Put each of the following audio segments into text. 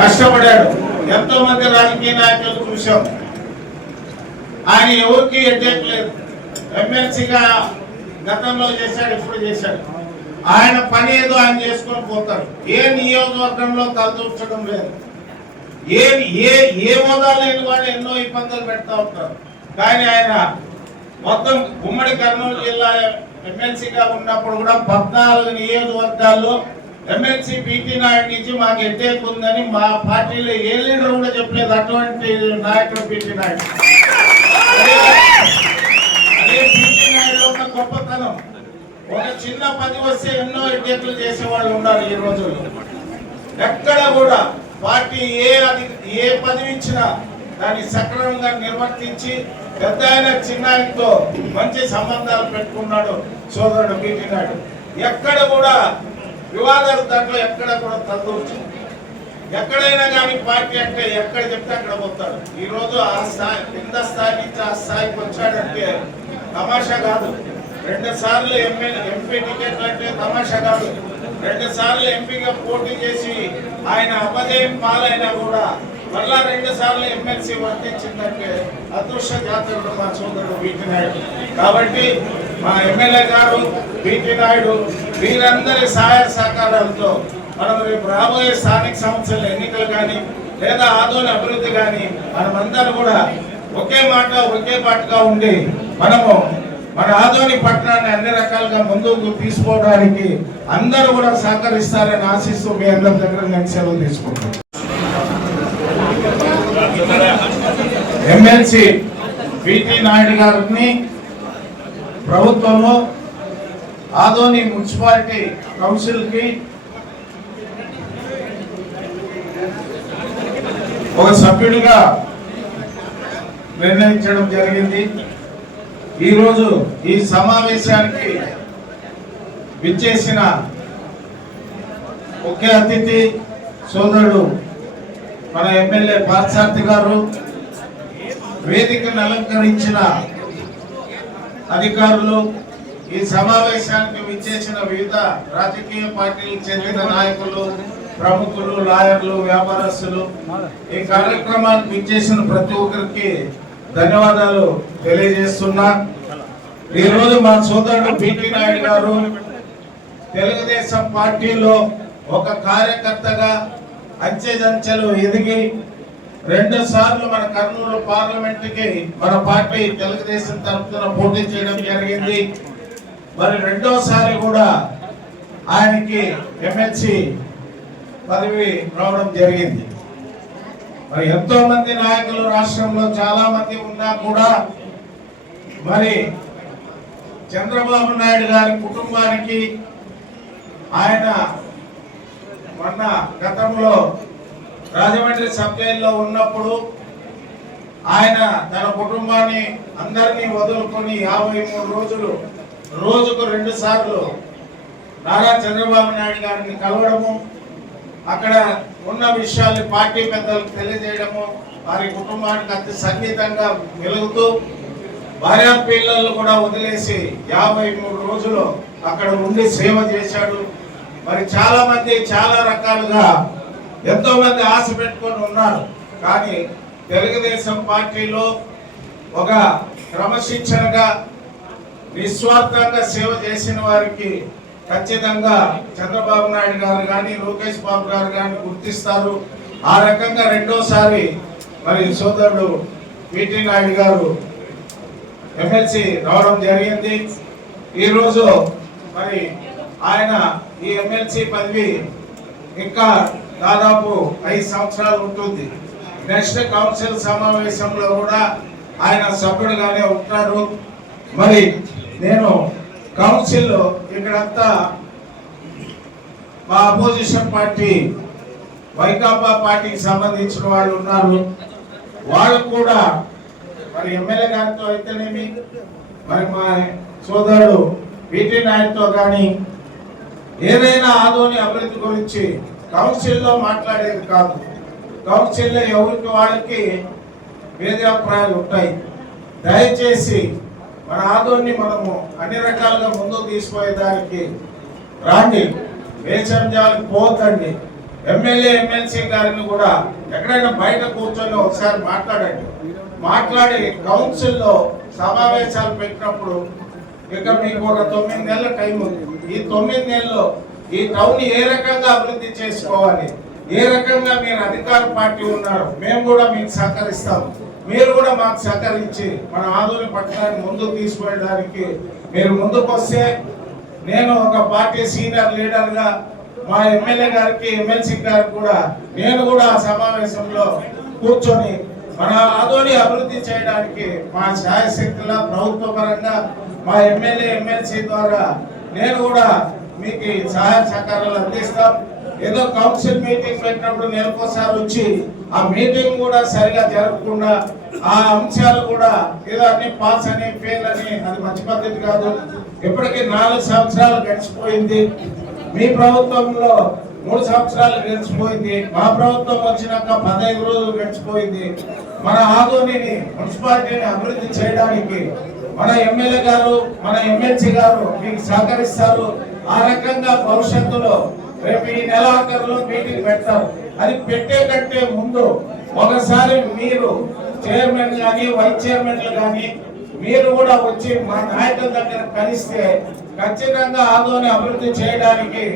కష్టపడాడు. ఎంతో మంది రాజకీయ నాయకులు చూసాం. ఆయన ఎవరికి ఎట్టలేదు. ఎమ్మెల్సీగా గతంలో చేశాడు, ఇప్పుడు చేశాడు. ఆయన పని ఏదో ఆయన చేసుకొని పోతారు. ఏ నియోజకవర్గంలో తలదూర్చడం లేదు. ఏ హోదా లేని వాళ్ళు ఎన్నో ఇబ్బందులు పెడతా ఉంటారు. కానీ ఆయన మొత్తం ఉమ్మడి కర్నూలు జిల్లా ఎమ్మెల్సీగా ఉన్నప్పుడు కూడా 14 నియోజకవర్గాల్లో ఎమ్మెల్సీ పీటీ నాయుడు నుంచి మాకు ఎట్టేకు ఉందని మా పార్టీలో ఏ లీడర్ కూడా చెప్పలేదు. అటువంటి నాయకుడు పీటీ నాయుడు. అదే పీటీ నాయుడు ఒక గొప్పతనం. ఒక చిన్న పది వస్తే ఎన్నో ఎట్టేకులు చేసేవాళ్ళు ఉన్నారు ఈ రోజుల్లో. ఎక్కడ కూడా పార్టీ ఏ పదవి ఇచ్చినా దాన్ని సక్రమంగా నిర్వర్తించి పెద్ద ఆయన చిన్న ఆయనతో మంచి సంబంధాలు పెట్టుకున్నాడు సోదరుడు పీటీ నాయుడు. ఎక్కడ కూడా వివాదాలు దాంట్లో ఎక్కడ కూడా తగ్గవచ్చు. ఎక్కడైనా కానీ పార్టీ అంటే ఎక్కడ చెప్తే అక్కడ పోతాడు. ఈ రోజు ఆ స్థాయి కింద స్థాయి నుంచి ఆ స్థాయికి వచ్చాడంటే తమాషా కాదు. 2 సార్లు ఎంపీ టికెట్ అంటే తమాషా కాదు. 2 సార్లు ఎంపీగా పోటీ చేసి ఆయన అపజయం పాలైనా కూడా మళ్ళా 2 సార్లు ఎమ్మెల్సీ వర్తించిందంటే అదృష్ట జాతకుడు మా సోదరుడు పీటీ నాయుడు. కాబట్టి మా ఎమ్మెల్యే గారు పీటీ నాయుడు వీరందరి సహాయ సహకారాలతో మనం రేపు రాబోయే స్థానిక సంస్థల ఎన్నికలు కానీ లేదా ఆదోని అభివృద్ధి కానీ మనమందరూ కూడా ఒకే మాట ఒకే పాటుగా ఉండి మనము మన ఆదోని పట్టణాన్ని అన్ని రకాలుగా ముందుకు తీసుకోవడానికి అందరూ కూడా సహకరిస్తారని ఆశిస్తూ మీ అందరి దగ్గర నేను సెలవు తీసుకుంటాను. ఎమ్మెల్సీ పీటీ నాయుడు గారిని ప్రభుత్వంలో ఆదోని మున్సిపాలిటీ కౌన్సిల్ కి ఒక సభ్యుడిగా నిర్ణయించడం జరిగింది. ఈరోజు ఈ సమావేశానికి విచ్చేసిన ముఖ్య అతిథి సోదరుడు మన ఎమ్మెల్యే పార్థసారథి గారు, వేదికను అలంకరించిన అధికారులు, ఈ సమావేశానికి విచ్చేసిన వివిధ రాజకీయ పార్టీలకు చెందిన నాయకులు, ప్రముఖులు, లాయర్లు, వ్యాపారస్తులు, ఈ కార్యక్రమానికి విచ్చేసిన ప్రతి ఒక్కరికి ధన్యవాదాలు తెలియజేస్తున్నా. ఈ రోజు మా సోదరుడు పీటీ నాయుడు గారు తెలుగుదేశం పార్టీలో ఒక కార్యకర్తగా అంచెలంచెలు ఎదిగి 2 సార్లు మన కర్నూలు పార్లమెంట్ కి మన పార్టీ తెలుగుదేశం తరఫున పోటీ చేయడం జరిగింది. మరి 2వసారి కూడా ఆయనకి ఎమ్మెల్సీ పదవి రావడం జరిగింది. మరి ఎంతో మంది నాయకులు రాష్ట్రంలో చాలా మంది ఉన్నా కూడా మరి చంద్రబాబు నాయుడు గారి కుటుంబానికి ఆయన మొన్న గతంలో రాజమండ్రి సబ్ జైల్లో ఉన్నప్పుడు ఆయన తన కుటుంబాన్ని అందరినీ వదులుకొని 53 రోజులు రోజుకు 2 సార్లు నారా చంద్రబాబు నాయుడు గారిని కలవడము, అక్కడ ఉన్న విషయాల్ని పార్టీ పెద్దలకు తెలియజేయడము, వారి కుటుంబానికి అతి సన్నిహితంగా వెలుగుతూ భార్యా పిల్లలు కూడా వదిలేసి 53 రోజులు అక్కడ ఉండి సేవ చేశాడు. మరి చాలా మంది చాలా రకాలుగా ఎంతో మంది ఆశ పెట్టుకొని ఉన్నారు. కానీ తెలుగుదేశం పార్టీలో ఒక క్రమశిక్షణగా నిస్వార్థంగా సేవ చేసిన వారికి ఖచ్చితంగా చంద్రబాబు నాయుడు గారు కానీ లోకేష్ బాబు గారు కానీ గుర్తిస్తారు. ఆ రకంగా 2వసారి మరి సోదరుడు పీటీ నాయుడు గారు ఎమ్మెల్సీ రావడం జరిగింది. ఈరోజు మరి ఆయన ఈ ఎమ్మెల్సీ పదవి ఇంకా దాదాపు 5 సంవత్సరాలు ఉంటుంది. నెక్స్ట్ కౌన్సిల్ సమావేశంలో కూడా ఆయన సభ్యుడుగానే ఉంటారు. మరి నేను కౌన్సిల్ ఇక్కడంతా మా అపోజిషన్ పార్టీ వైకాపా పార్టీకి సంబంధించిన వాళ్ళు ఉన్నారు. వాళ్ళు కూడా మరి ఎమ్మెల్యే గారితో అయితేనేమి మరి మా సోదరుడు పీటీ నాయుడుతో కానీ ఏదైనా ఆదోని అభివృద్ధి గురించి కౌన్సిల్లో మాట్లాడేది కాదు. కౌన్సిల్లో ఎవరికి వాళ్ళకి భేదాభిప్రాయాలు ఉంటాయి. దయచేసి మన ఆదోని మనము అన్ని రకాలుగా ముందుకు తీసుకుపోయేదానికి రాండి, వేషంజాలకు పోతండి. ఎమ్మెల్యే ఎమ్మెల్సీ గారిని కూడా ఎక్కడైనా బయట కూర్చొని ఒకసారి మాట్లాడండి. మాట్లాడి కౌన్సిల్లో సమావేశాలు పెట్టినప్పుడు ఇక మీకు ఒక 9 నెలల టైం ఉంది. ఈ 9 నెలల్లో ఈ టౌన్ ఏ రకంగా అభివృద్ధి చేసుకోవాలి, ఏ రకంగా మీరు అధికార పార్టీ ఉన్నారు, మేము కూడా మీకు సహకరిస్తాం. మీరు కూడా మాకు సహకరించి మన ఆదోని పట్టణాన్ని ముందుకు తీసుకెళ్ళడానికి మీరు ముందుకు వస్తే నేను ఒక పార్టీ సీనియర్ లీడర్ గా మా ఎమ్మెల్యే గారికి ఎమ్మెల్సీ గారికి కూడా నేను కూడా సమావేశంలో కూర్చొని మన ఆదోని అభివృద్ధి చేయడానికి మా శాయశక్తుల ప్రభుత్వ పరంగా మా ఎమ్మెల్యే ఎమ్మెల్సీ ద్వారా నేను కూడా మీకు సహాయ సహకారాలు అందిస్తాం. ఏదో కౌన్సిల్ మీటింగ్ పెట్టినప్పుడు నెలకోసారి వచ్చి ఆ మీటింగ్ కూడా సరిగా జరగకుండా ఆ అంశాలు కూడా ఏదో అన్ని పాస్ అని ఫెయిల్ అని అది మంచి పద్ధతి కాదు. ఇప్పటికీ 4 సంవత్సరాలు గడిచిపోయింది. మీ ప్రభుత్వంలో 3 సంవత్సరాలు గడిచిపోయింది. మా ప్రభుత్వం వచ్చినాక 15 రోజులు గడిచిపోయింది. మన ఆదోనిని మున్సిపాలిటీని అభివృద్ధి చేయడానికి మన ఎమ్మెల్యే గారు మన ఎమ్మెల్సీ గారు మీకు సహకరిస్తారు. ఆ రకంగా భవిష్యత్తులో రేపు ఈ నెలాఖరులో మీటింగ్ పెడతారు. అది పెట్టే కంటే ముందు ఒకసారి మీరు చైర్మన్ కానీ వైస్ చైర్మన్లు కానీ మీరు కూడా వచ్చి మా నాయకుల దగ్గర కలిస్తే ఖచ్చితంగా ఆదోని అభివృద్ధి చేయడానికి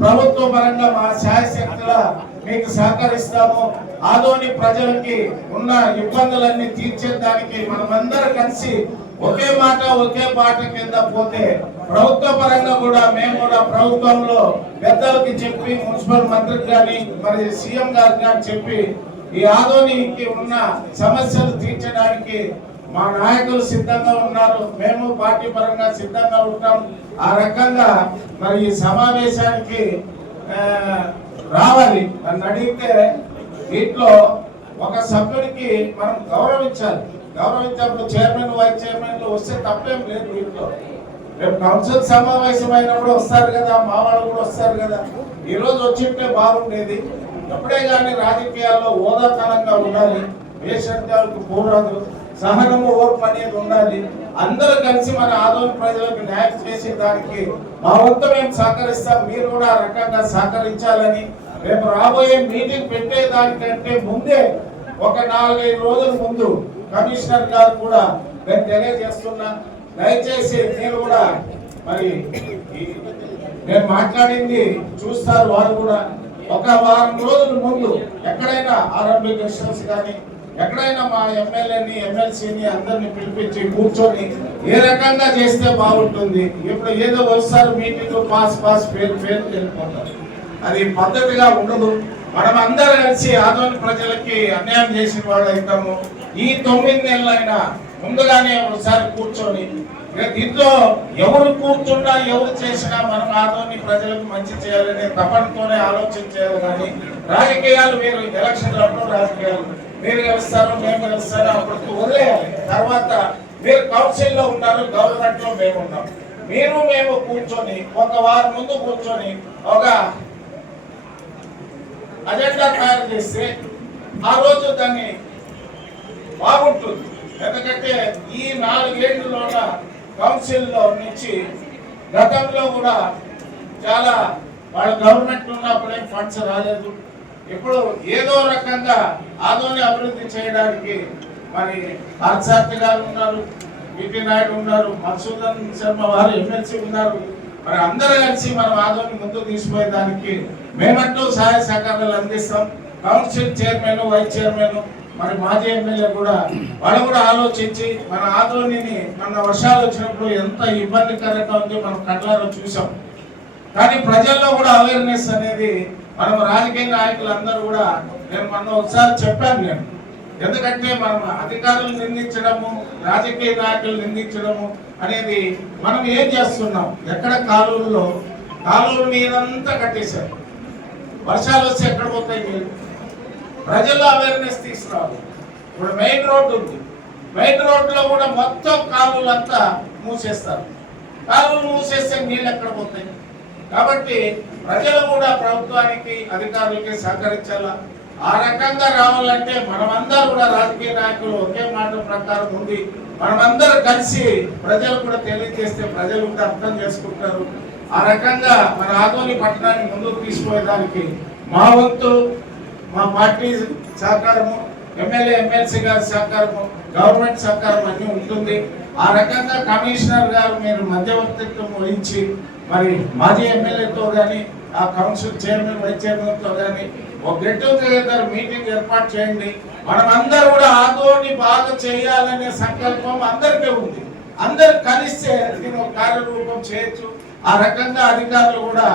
ప్రభుత్వ పరంగా మా శాయశక్తుల మీకు సహకరిస్తాము. ఆదోని ప్రజలకి ఉన్న ఇబ్బందులన్నీ తీర్చేదానికి మనమందరం కలిసి ఒకే మాట ఒకే పాట కింద పోతే ప్రభుత్వ పరంగా కూడా మేము కూడా ప్రభుత్వంలో పెద్దలకి చెప్పి మున్సిపల్ మంత్రికి కానీ మరి సీఎం గారికి కానీ చెప్పి ఈ ఆదోనికి ఉన్న సమస్యలు తీర్చడానికి మా నాయకులు సిద్ధంగా ఉన్నారు. మేము పార్టీ పరంగా సిద్ధంగా ఉంటాం. ఆ రకంగా మరి ఈ సమావేశానికి రావాలి. నన్ను అడిగితే దీంట్లో ఒక సభ్యుడికి మనం గౌరవించాలి. గౌరవించినప్పుడు చైర్మన్ వైస్ చైర్మన్లు వస్తే తప్పేం లేదు. దీంట్లో రేపు కౌన్సిల్ సమావేశం అయినప్పుడు వస్తారు కదా, మా వాళ్ళు కూడా వస్తారు కదా. ఈ రోజు వచ్చింటే బాగుండేది. ఎప్పుడే కానీ రాజకీయాల్లో హోదాతనంగా ఉండాలి. వేషాలకు పోరాదు, సహనము ఓర్పు అనేది ఉండాలి. అందరూ కలిసి మన ఆదోని ప్రజలకు న్యాయం చేసే దానికి మా వంతు మేము సహకరిస్తాం. మీరు కూడా ఆ రకంగా సహకరించాలని రేపు రాబోయే మీటింగ్ పెట్టేదానికంటే ముందే ఒక 4-5 రోజుల ముందు కమిషనర్ గారు కూడా నేను తెలియజేస్తున్నా. దయచేసి మీరు కూడా మరి నేను మాట్లాడింది చూస్తారు. వారు కూడా ఒక వారం రోజుల ముందు ఎక్కడైనా ఆర్ఎంబి గెస్టర్స్ కానీ ఎక్కడైనా మా ఎమ్మెల్యేని ఎమ్మెల్సీని అందరిని పిలిపించి కూర్చొని ఏ రకంగా చేస్తే బాగుంటుంది. ఇప్పుడు ఏదో వస్తారు మీటింగ్ పాస్ పేరు వెళ్ళిపోతారు. అది పద్ధతిగా ఉండదు. మనం అందరూ కలిసి ఆదోని ప్రజలకి అన్యాయం చేసిన వాళ్ళు అవుతాము. ఈ 9 నెలలైనా ముందుగానే ఒకసారి కూర్చొని దీంట్లో ఎవరు కూర్చున్నా ఎవరు చేసినా మనం ఆదోని ప్రజలకు మంచి చేయాలనే తపనతోనే ఆలోచన చేయాలి. కానీ రాజకీయాలు మీరు ఎలక్షన్లప్పుడు రాజకీయాలు మీరు గెలుస్తారు మేము గెలుస్తారు అప్పటికి వదిలేయాలి. తర్వాత మీరు కౌన్సిల్లో ఉన్నారు, గవర్నమెంట్ లో మేము ఉన్నాం. మీరు మేము కూర్చొని ఒక వారం ముందు కూర్చొని ఒక అజెండా తయారు చేస్తే ఆ రోజు దాన్ని బాగుంటుంది. ఎందుకంటే ఈ 4 ఏళ్లలోన కౌన్సిల్లో నుంచి గతంలో కూడా చాలా వాళ్ళ గవర్నమెంట్ ఉన్నప్పుడే ఫండ్స్ రాలేదు. ఇప్పుడు ఏదో రకంగా ఆదోని అభివృద్ధి చేయడానికి మరి హర్షార్థి గారు ఉన్నారు, పిటి నాయుడు ఉన్నారు, మధుసూదన్ శర్మ వారు ఎమ్మెల్సీ ఉన్నారు. మరి అందరూ కలిసి మనం ఆదోని ముందుకు తీసుకుపోయేదానికి మేమంటూ సహాయ సహకారాలు అందిస్తాం. కౌన్సిల్ చైర్మన్ వైస్ చైర్మన్ మరి మాజీ ఎమ్మెల్యే కూడా వాళ్ళు కూడా ఆలోచించి మన ఆదోనిని మన వర్షాలు వచ్చినప్పుడు ఎంత ఇబ్బందికరంగా ఉంది మనం కళ్ళారో చూసాం. కానీ ప్రజల్లో కూడా అవేర్నెస్ అనేది మనం రాజకీయ నాయకులందరూ కూడా నేను మొన్న ఒకసారి చెప్పాను నేను. ఎందుకంటే మనం అధికారులు నిందించడము రాజకీయ నాయకులు నిందించడము అనేది మనం ఏం చేస్తున్నాం, ఎక్కడ కాలువలు నీరంతా కట్టేశారు. వర్షాలు వస్తే ఎక్కడ పోతాయి నీళ్ళు? ప్రజల్లో అవేర్నెస్ తీసుకురావాలి. ఇప్పుడు మెయిన్ రోడ్డు ఉంది, మెయిన్ రోడ్డులో కూడా మొత్తం కాలువలంతా మూసేస్తారు. కాలువలు మూసేస్తే నీళ్ళు ఎక్కడ పోతాయి? కాబట్టి ప్రజలు కూడా ప్రభుత్వానికి అధికారులకి సహకరించాలా. ఆ రకంగా రావాలంటే మనమందరూ కూడా రాజకీయ నాయకులు ఒకే మాట ప్రకారం ఉంది మనమందరూ కలిసి ప్రజలు కూడా తెలియజేస్తే ప్రజలు కూడా అర్థం చేసుకుంటారు. ఆ రకంగా మన ఆదోని పట్టణాన్ని ముందుకు తీసుకుపోయేదానికి మా వంతు మా పార్టీ సహకారము, ఎమ్మెల్యే ఎమ్మెల్సీ గారి సహకారము, గవర్నమెంట్ సహకారం అన్ని ఉంటుంది. ఆ రకంగా కమిషనర్ గారు మీరు మధ్యవర్తిత్వం వహించి మరి మాజీ ఎమ్మెల్యేతో కానీ ఆ కౌన్సిల్ చైర్మన్ వైస్ చైర్మన్ తో కానీ ఒక గెట్ టుగెదర్ మీటింగ్ ఏర్పాటు చేయండి. మనమందరూ కూడా ఆదోని బాగా చేయాలనే సంకల్పం అందరికీ ఉంది. అందరు కలిస్తే దీని ఒక కార్యరూపం చేయొచ్చు. ఆ రకంగా అధికారులు కూడా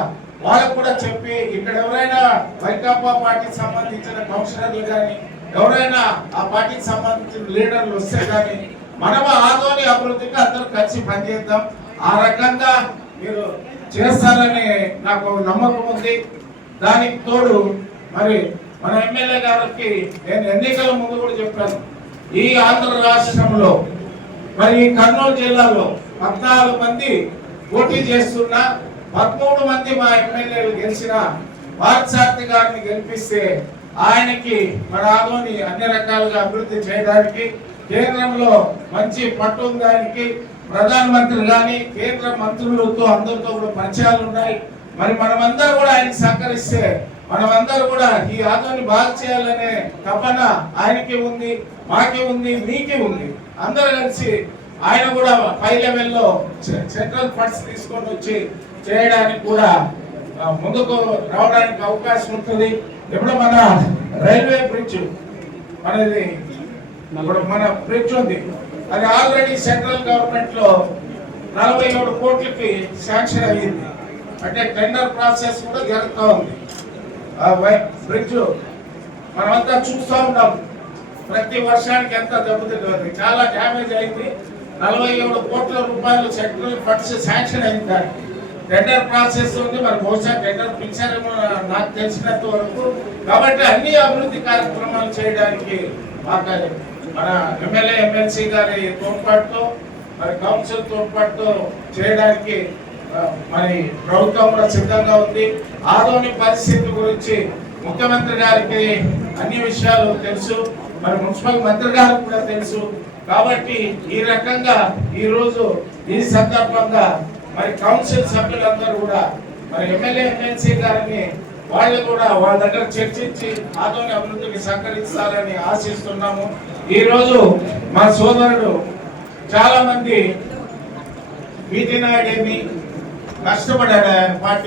వాళ్ళకు కూడా చెప్పి ఇక్కడ ఎవరైనా వైకాపా పార్టీకి సంబంధించిన కౌన్సిలర్లు కానీ ఎవరైనా ఆ పార్టీకి సంబంధించిన లీడర్లు వస్తే కానీ మనం ఆదోని అభివృద్ధికి అందరూ కలిసి పనిచేద్దాం. ఆ రకంగా మీరు చేస్తారని నాకు నమ్మకం ఉంది. దానికి తోడు మరి మన ఎమ్మెల్యే గారికి నేను ఎన్నికల ముందు కూడా చెప్పాను, ఈ ఆంధ్ర రాష్ట్రంలో మరి ఈ కర్నూలు జిల్లాలో 14 మంది పోటీ చేస్తున్నా 13 మంది మా ఎమ్మెల్యేలు గెలిచిన పార్థసారథి గారిని గెలిపిస్తే ఆయనకి మన ఆదోని అన్ని రకాలుగా అభివృద్ధి చేయడానికి కేంద్రంలో మంచి పట్టు ఉందానికి ప్రధానమంత్రి గాని కేంద్ర మంత్రులతో అందరితో కూడా పరిచయాలు ఉన్నాయి. మరి మనమందరూ కూడా ఆయన సహకరిస్తే మనమందరూ కూడా ఈ ఆదోని బాగా చేయాలనే తపన ఆయనకి ఉంది, మాకి ఉంది, మీకి ఉంది. అందరూ కలిసి ఆయన కూడా పై లెవెల్లో సెంట్రల్ ఫండ్స్ తీసుకొని వచ్చి చేయడానికి కూడా ముందుకు రావడానికి అవకాశం ఉంటుంది. ఇప్పుడు మన రైల్వే బ్రిడ్జ్ మనది మన బ్రిడ్జ్ ఉంది, అది ఆల్రెడీ సెంట్రల్ గవర్నమెంట్ లో 47 కోట్లకి శాంక్షన్ అయ్యింది. అంటే టెండర్ ప్రాసెస్ కూడా జరుగుతూ ఉంది. బ్రిడ్జ్ మనమంతా చూస్తూ ఉన్నాం, ప్రతి వర్షానికి ఎంత దెబ్బతింటుంది, చాలా డ్యామేజ్ అయింది. 47 కోట్ల రూపాయలు సెంట్రల్ ఫండ్స్ శాంక్షన్ అయింది. దానికి టెండర్ ప్రాసెస్ ఉంది. మరి బహుశా టెండర్ పిలిచారేమో నాకు తెలిసినంత వరకు. కాబట్టి అన్ని అభివృద్ధి కార్యక్రమాలు చేయడానికి మాకు మన ఎమ్మెల్యే ఎమ్మెల్సీ గారి తోడ్పాటుతో మరి కౌన్సిల్ తోడ్పాటుతో చేయడానికి మరి ప్రభుత్వం కూడా సిద్ధంగా ఉంది. ఆదోని పరిస్థితి గురించి ముఖ్యమంత్రి గారికి అన్ని విషయాలు తెలుసు, మరి మున్సిపల్ మంత్రి గారికి కూడా తెలుసు. కాబట్టి ఈ రకంగా ఈ రోజు ఈ సందర్భంగా మరి కౌన్సిల్ సభ్యులందరూ కూడా మరి ఎమ్మెల్యే ఎమ్మెల్సీ గారిని వాళ్ళు కూడా వాళ్ళ దగ్గర చర్చించి ఆదోని అభివృద్ధికి సహకరిస్తారని ఆశిస్తున్నాము. ఈ రోజు మా సోదరుడు చాలా మంది బీటీ నాయుడు ఏమి కష్టపడ్డాడు ఆయన పార్టీ